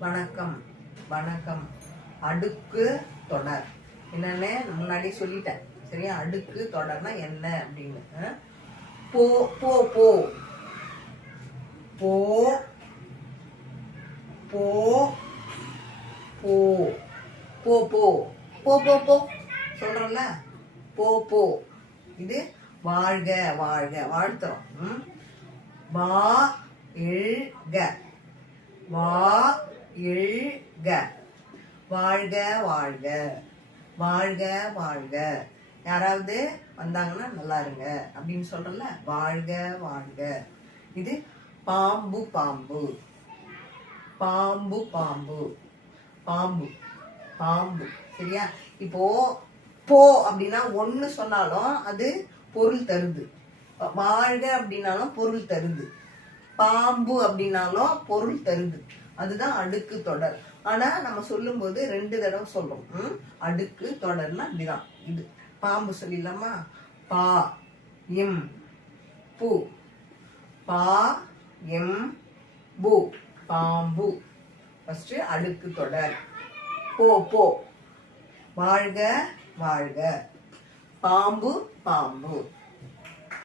வணக்கம் வணக்கம். அடுக்கு தொடர் என்னன்னு முன்னாடி சொல்லிட்டேன். சரியா? அடுக்கு தொடர்னா என்ன அப்படின்னு. போ போ போ போ போ போ போ போ போ போ போ சொல்றோம்ல, போ போ. இது வாழ்க வாழ்க வாழ்த்துறோம். வா இழ்க வா இழ்க வாழ்க வாழ்க வாழ்க வாழ்க. யாராவது வந்தாங்கன்னா நல்லா இருங்க அப்படின்னு சொல்றல, வாழ்க வாழ்க. இது பாம்பு பாம்பு பாம்பு பாம்பு பாம்பு பாம்பு. சரியா? இப்போ போ அப்படின்னா ஒண்ணு சொன்னாலும் அது பொருள் தருது. வாழ்க அப்படின்னாலும் பொருள் தருது. பாம்பு அப்படின்னாலும் பொருள் தருது. அதுதான் அடுக்கு தொடர். ஆனா நம்ம சொல்லும் போது 2 தடவை சொல்றோம். அடுக்கு தொடர்னா இப்படிதான். இது பாம்பு சொல்லிடலாமா? பா இம் பூ பா எம் பூ பாம்பு. ஃபர்ஸ்ட் அடுக்கு தொடர். போ போ வாழ்க வாழ்க பாம்பு பாம்பு.